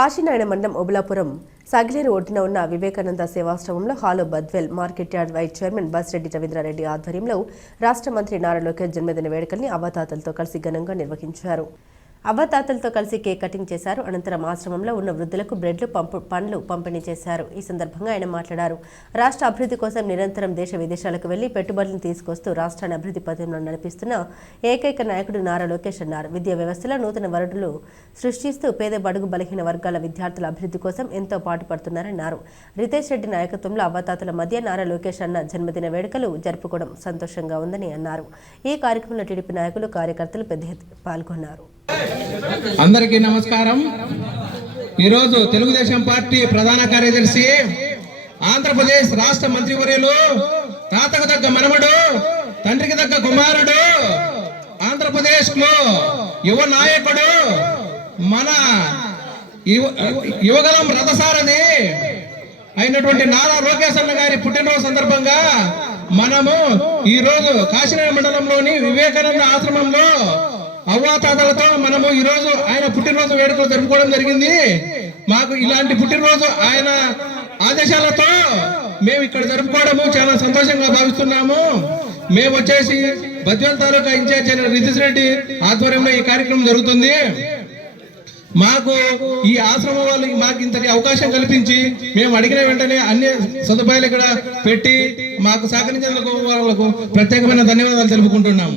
కాశీనారాయణ మండలం ఓబులాపురం సగిలేరు ఒడ్డున ఉన్న వివేకానంద సేవాశ్రమంలో హాలో Badvel market yard vice chairman Basreddy Ravindrareddy ఆధ్వర్యంలో రాష్ట్ర మంత్రి నారా లోకేష్ జన్మదిన వేడుకల్ని అవ్వాతాతలతో కలిసి ఘనంగా నిర్వహించారు. అవ్వాతాతలతో కలిసి కేక్ కటింగ్ చేశారు. అనంతరం ఆశ్రమంలో ఉన్న వృద్ధులకు బ్రెడ్లు పండ్లు పంపిణీ చేశారు. ఈ సందర్భంగా ఆయన మాట్లాడారు. రాష్ట్ర అభివృద్ధి కోసం నిరంతరం దేశ విదేశాలకు వెళ్లి పెట్టుబడులను తీసుకొస్తూ రాష్ట్రాన్ని అభివృద్ధి పథంలో నడిపిస్తున్న ఏకైక నాయకుడు నారా లోకేష్ అన్నారు. విద్యా వ్యవస్థలో నూతన వనరులు సృష్టిస్తూ పేద బడుగు బలహీన వర్గాల విద్యార్థుల అభివృద్ధి కోసం ఎంతో పాటుపడుతున్నారన్నారు. రితేష్ రెడ్డి నాయకత్వంలో అవ్వాతాతల మధ్య నారా లోకేష్ అన్న జన్మదిన వేడుకలు జరుపుకోవడం సంతోషంగా ఉందని అన్నారు. ఈ కార్యక్రమంలో టీడీపీ నాయకులు కార్యకర్తలు పెద్ద ఎత్తున పాల్గొన్నారు. అందరికీ నమస్కారం. ఈరోజు తెలుగుదేశం పార్టీ ప్రధాన కార్యదర్శి, ఆంధ్రప్రదేశ్ రాష్ట్ర మంత్రివర్యులు, తాతకు తగ్గ మనవడు, తండ్రికి తగ్గ కుమారుడు, ఆంధ్రప్రదేశ్ లో యువ నాయకుడు, మన యువగలం రథసారథి అయినటువంటి నారా లోకేష్ అన్న గారి పుట్టినరోజు సందర్భంగా మనము ఈ రోజు కాశీనారాయణ మండలంలోని వివేకానంద ఆశ్రమంలో అవ్వాతాతలతో మనము ఈ రోజు ఆయన పుట్టినరోజు వేడుకలు జరుపుకోవడం జరిగింది. మాకు ఇలాంటి పుట్టినరోజు ఆయన ఆదేశాలతో మేము ఇక్కడ జరుపుకోవడము చాలా సంతోషంగా భావిస్తున్నాము. మేము వచ్చేసి బద్వేల్ తాలూకా ఇన్ఛార్జ్ అయిన రితేష్ రెడ్డి ఆధ్వర్యంలో ఈ కార్యక్రమం జరుగుతుంది. మాకు ఈ ఆశ్రమం వాళ్ళకి మాకు ఇంతటి అవకాశం కల్పించి మేము అడిగిన వెంటనే అన్ని సదుపాయాలు ఇక్కడ పెట్టి మాకు సహకరించేందుకు వాళ్ళకు ప్రత్యేకమైన ధన్యవాదాలు తెలుపుకుంటున్నాము.